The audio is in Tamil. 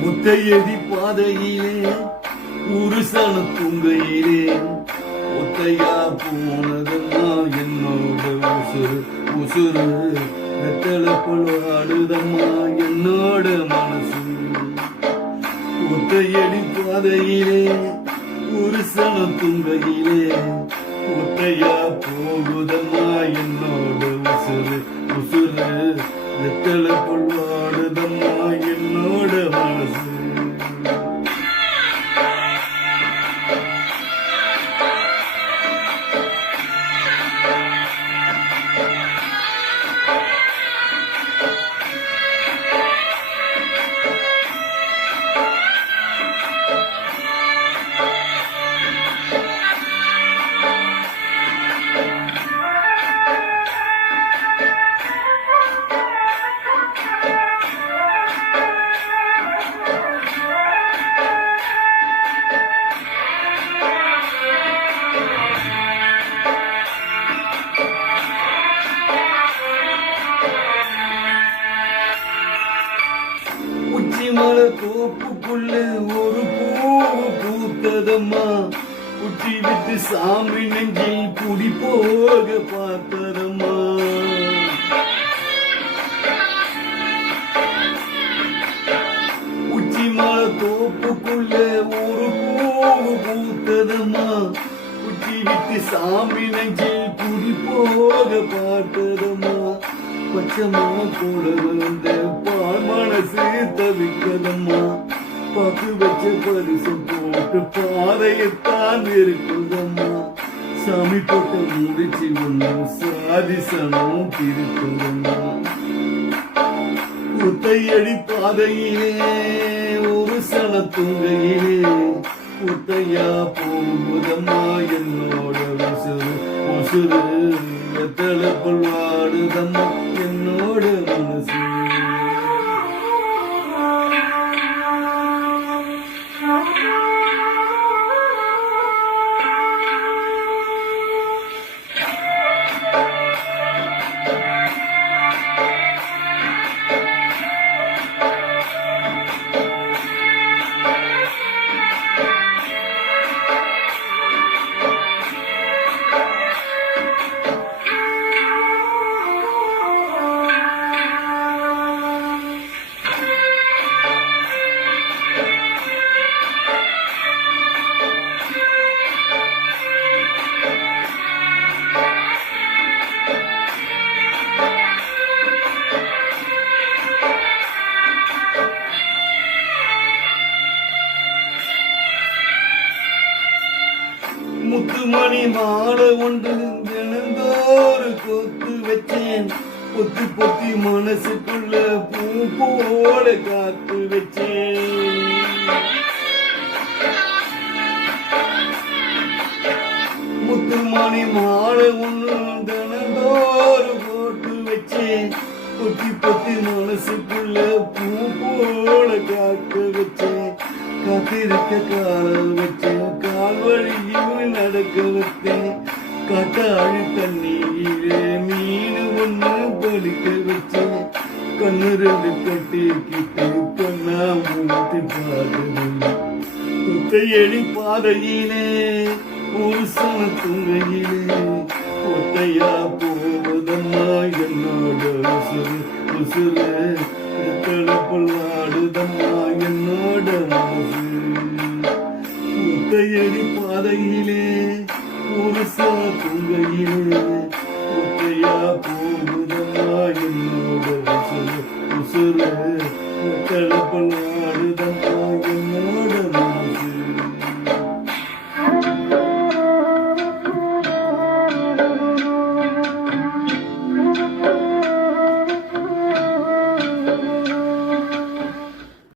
முத்தையடி பாதையிலே ஒரு சன துங்கையிலே ஒத்தையா போனதம்மா என்னோட உசுறு உசுறு வெத்தல பொழுதம்மா என்னோட மனசு. ஒத்தையடி பாதையிலே ஒரு சன துங்கையிலே ஒத்தையா போகுதம்மா என்னோட உசுறு உசுறு வெத்தல பொழுதம்மா என்னோட மனசு. மலை தோப்புக்குள்ள ஒரு பூவு பூத்ததம்மா உச்சி விட்டு சாமி நெஞ்சில் குடி போக பார்த்ததம்மா. உச்சி மலை தோப்புக்குள்ள ஒரு பூவு பூத்ததம்மா உச்சி விட்டு சாமி நெஞ்சில் குடி போக பார்த்ததம்மா. பச்சமா கூட வந்த பால் மனசு தவிக்கதம்மா பக்கு வச்ச பரிசு போட்டு பாதையத்தான் இருக்குதம்மா. சாமி போட்ட முடிச்சு ஒண்ணு சாதிசனம் இருக்குதம்மா. ஒத்தையடி பாதையிலே ஒரு சன துங்கையிலே ஒத்தையா போகுதம்மா என்னோட உசுறு உசுறு வெத்தல பொல்வாடுதம்மா என்னோட மனசு. முத்துமணி மாலை ஒன்று தினந்தோறு கொத்து வச்சேன் பொத்தி பொத்தி மனசுக்குள்ள பூ போல காத்து வச்சேன். முத்துமணி மாலை ஒன்று தினந்தோறு போட்டு வச்சேன் பொத்தி பொத்தி மனசுக்குள்ள பூ போல காத்து வச்சேன். காத்திருக்க கால் வச்சேன் கால் வழியும் நடக்க வைத்தேன். காட்டாழி தண்ணீரே மீன் ஒண்ணு படிக்க வச்சேன். கண்ணு ரெண்டு கட்டிக்கிட்டு கண்ணா மூத்தி பாடுவேன். ஒத்தையடி பாதையிலே ஒரு சன துங்கையிலே ஒத்தையா போவதம்மா என்னோட உசுறு உசுறு பொல்லாடுதம்மா என்னோட மனசு. ஒத்தையடி பாதையிலே ஒரு சன துங்கையிலே ஒத்தையா போகுதம்மா என்னோட உசுறு உசுறு பொல்லாடு